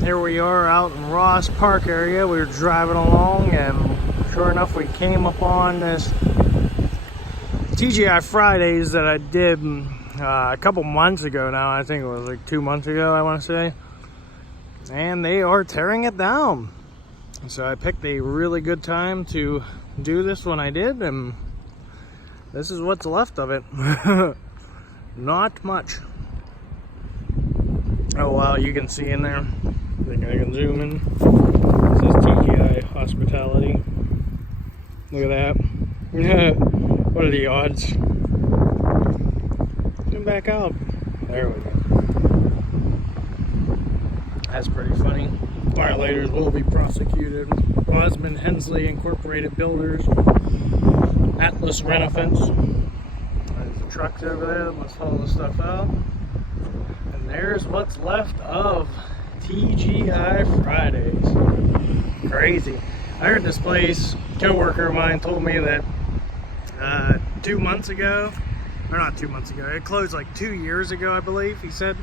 here we are out in Ross Park area. We were driving along, and sure enough, we came upon this TGI Fridays that I did a couple months ago now. I think it was like 2 months ago, I want to say. And they are tearing it down. So I picked a really good time to do this when I did, and this is what's left of it. Not much. Oh wow, you can see in there. I think I can zoom in. This is TGI Hospitality. Look at that. What are the odds? Come back out. There we go. That's pretty funny. Violators will be prosecuted. Osmond Hensley Incorporated Builders. Atlas Rent-A-Fence. There's the trucks over there. Let's haul the stuff out. And there's what's left of TGI Fridays. Crazy. I heard this place, a coworker of mine told me that 2 months ago, or not 2 months ago, it closed like 2 years ago, I believe, he said.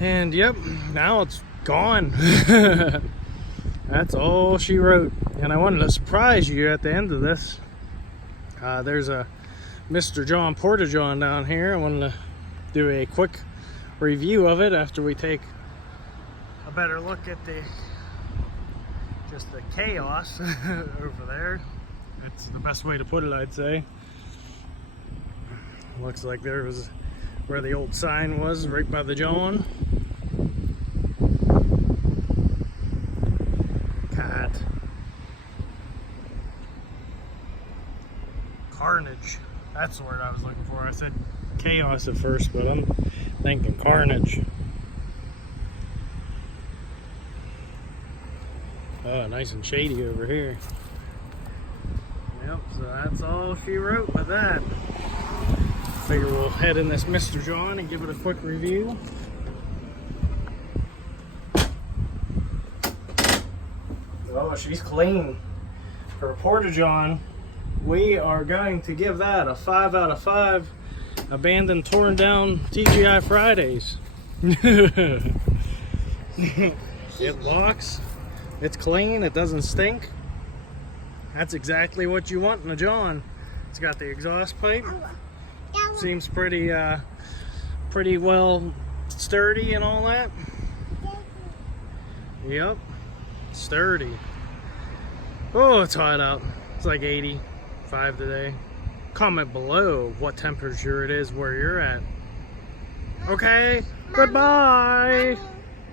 And yep, now it's gone. That's all she wrote. And I wanted to surprise you at the end of this. There's a Mr. John Porta John down here. I wanted to do a quick review of it after we take a better look at just the chaos over there. That's the best way to put it, I'd say. Looks like there was where the old sign was, right by the John. Cat. Carnage. That's the word I was looking for. I said chaos at first, but I'm thinking carnage. Oh, nice and shady over here. Yep, so that's all she wrote with that. Figure we'll head in this Mr. John and give it a quick review. Oh, she's clean. For a Porta John, we are going to give that a 5 out of 5 abandoned, torn down TGI Fridays. It locks. It's clean. It doesn't stink. That's exactly what you want in a John. It's got the exhaust pipe. Seems pretty well sturdy and all that. Yep, sturdy. Oh, it's hot out. It's like 85 today. Comment below what temperature it is where you're at. Okay, goodbye.